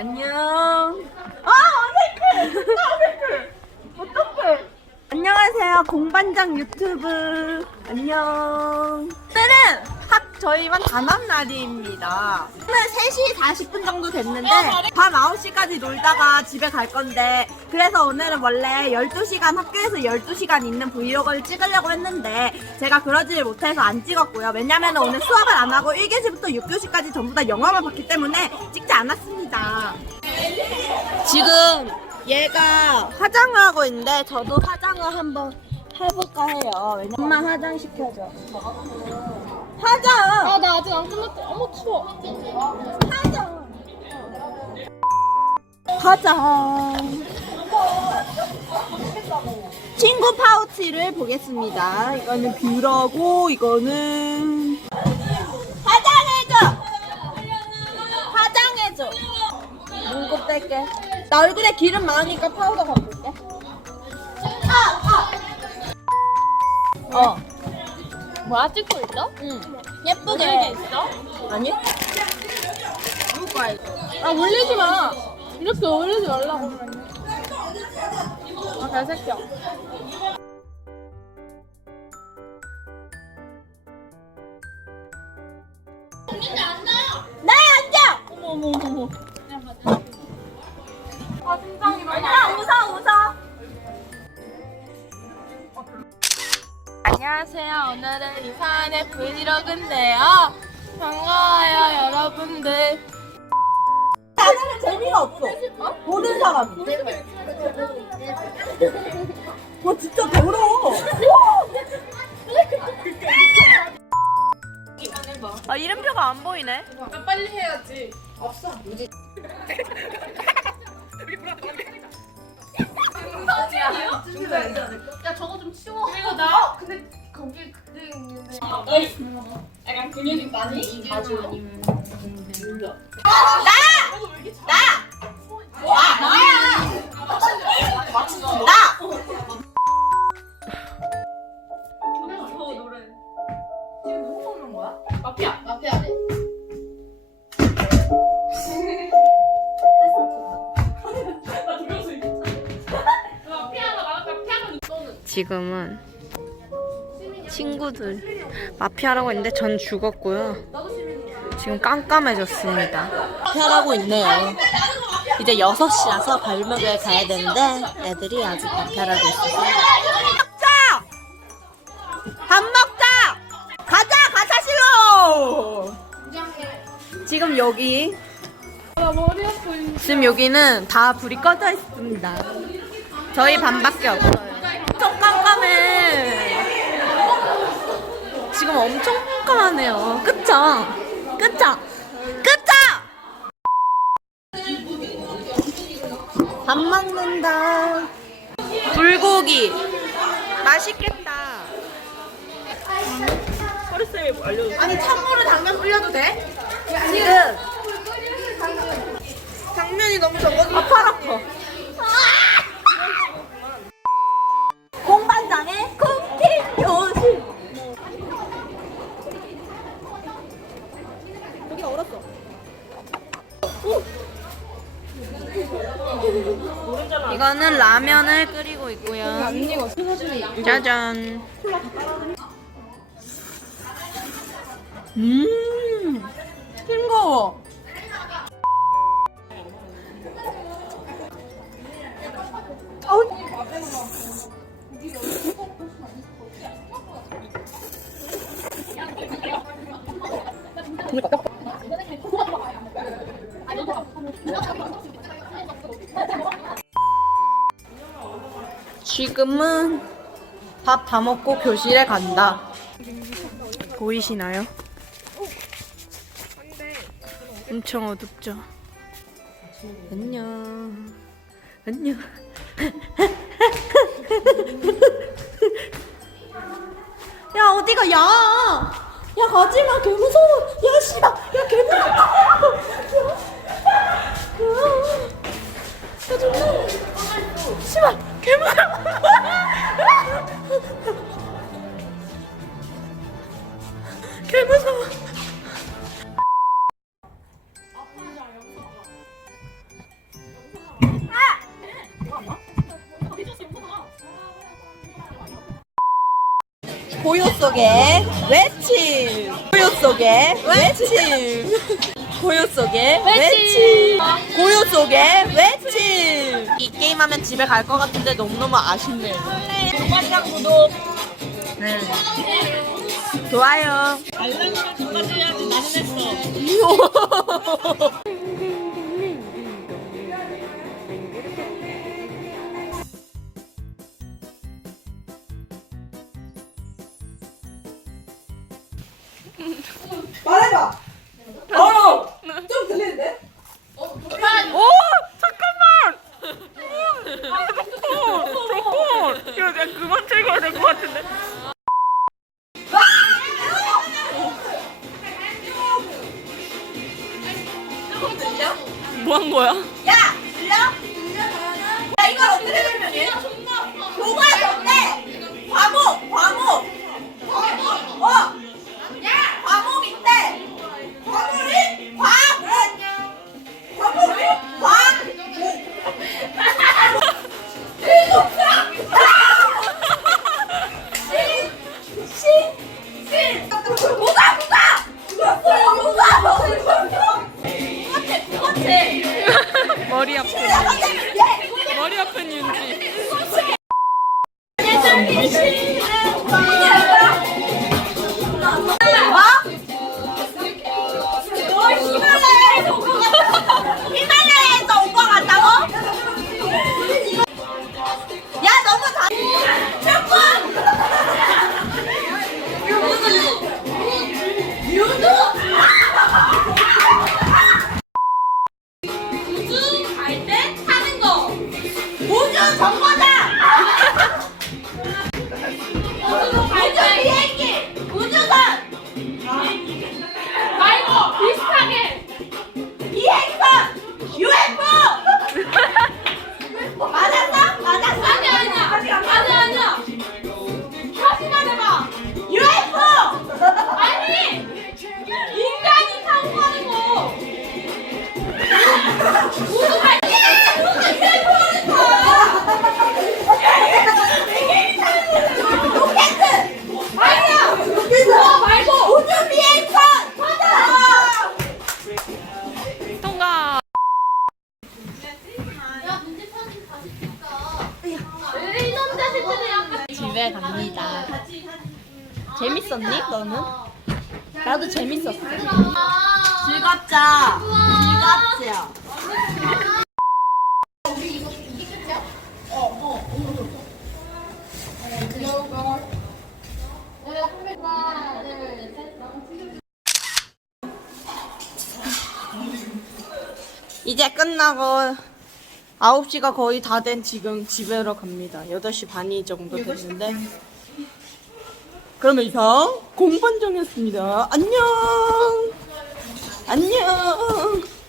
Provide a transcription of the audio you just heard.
안녕. 아, 어색해. 어색해. 어떡해. 안녕하세요. 공반장 유튜브. 안녕. 학 저희만 단합 날입니다. 오늘 3시 40분 정도 됐는데 밤 9시까지 놀다가 집에 갈 건데 그래서 오늘은 원래 12시간 학교에서 12시간 있는 브이로그를 찍으려고 했는데 제가 그러지를 못해서 안 찍었고요. 왜냐면 오늘 수업을 안 하고 1교시부터 6교시까지 전부 다 영어만 봤기 때문에 찍지 않았습니다. 지금 얘가 화장을 하고 있는데 저도 화장을 한번 해볼까 해요. 왜냐면 엄마 화장 시켜줘. 화장! 아, 나 아직 안 끝났대. 어머, 추워. 화장! 화장! 친구 파우치를 보겠습니다. 이거는 뷰러고, 이거는. 화장해줘! 화장해줘! 문구 뺄게. 나 얼굴에 기름 많으니까 파우더 갖고 올게. 어, 뭐야, 찍고 있어? 응. 예쁘게. 있어? 아니? 누가? 아, 올리지 마. 이렇게 올리지 말라고. 아, 잘생겨. 안녕하세요. 오늘은 이사안의 브이로그인데요. 반가워요, 여러분들. 나는 재미가 없어. 보는 사람. 와, 진짜 더러워. 아, 이름표가 안 보이네. 빨리 해야지. 야 저거 좀 치워. 그리고 나 근데 거기 그게 약간 근육이 많이 아니면 지금은 친구들 마피아라고 했는데 전 죽었고요. 지금 깜깜해졌습니다. 마피아라고 있네요. 이제 6시라서 발목을 가야 되는데 애들이 아직 마피아라고 있어서. 먹자! 밥 먹자! 가자! 가사실로! 지금 여기. 지금 여기는 다 불이 꺼져 있습니다. 저희 반밖에 없어요. 엄청 깜깜해. 지금 엄청 깜깜하네요. 그쵸? 그쵸? 그쵸? 밥 먹는다. 불고기. 맛있겠다. 허리쌤이 뭐 알려줘. 아니, 찬물에 당면 끓여도 돼? 이거는 라면을 끓이고 있고요. 짜잔. 음, 싱거워. 지금은 밥 다 먹고 교실에 간다. 보이시나요? 엄청 어둡죠? 안녕. 안녕. 야 어디가 야! 야 가지마 개 무서워 야 씨발 야 개 무서워 야, 야 씨발 괴물 개무서워 고요 속에 외침. 고요 속에 외침. 고요 속에 외침. 고요 속에 외침. 이 게임하면 집에 갈 것 같은데 너무너무 아쉽네요 동반장 구독 네. 좋아요 알람이가 그까지 해야지 나는 했어 말해봐 어! 좀 들리는데? 오 잠깐만. 저거 이거 내가 그만 찍어야 될 것 같은데. 뭐 한 거야? 야! 머리 아픈 예! 머리 아픈 윤지. 뭐? 유두. 집에 갑니다. 재밌었니? 너는? 나도 재밌었어. 둘, 셋. 이제 끝나고 9시가 거의 다 된 지금 집에로 갑니다. 8시 반이 정도 됐는데. 그러면 이상 공반장이었습니다. 안녕! 안녕!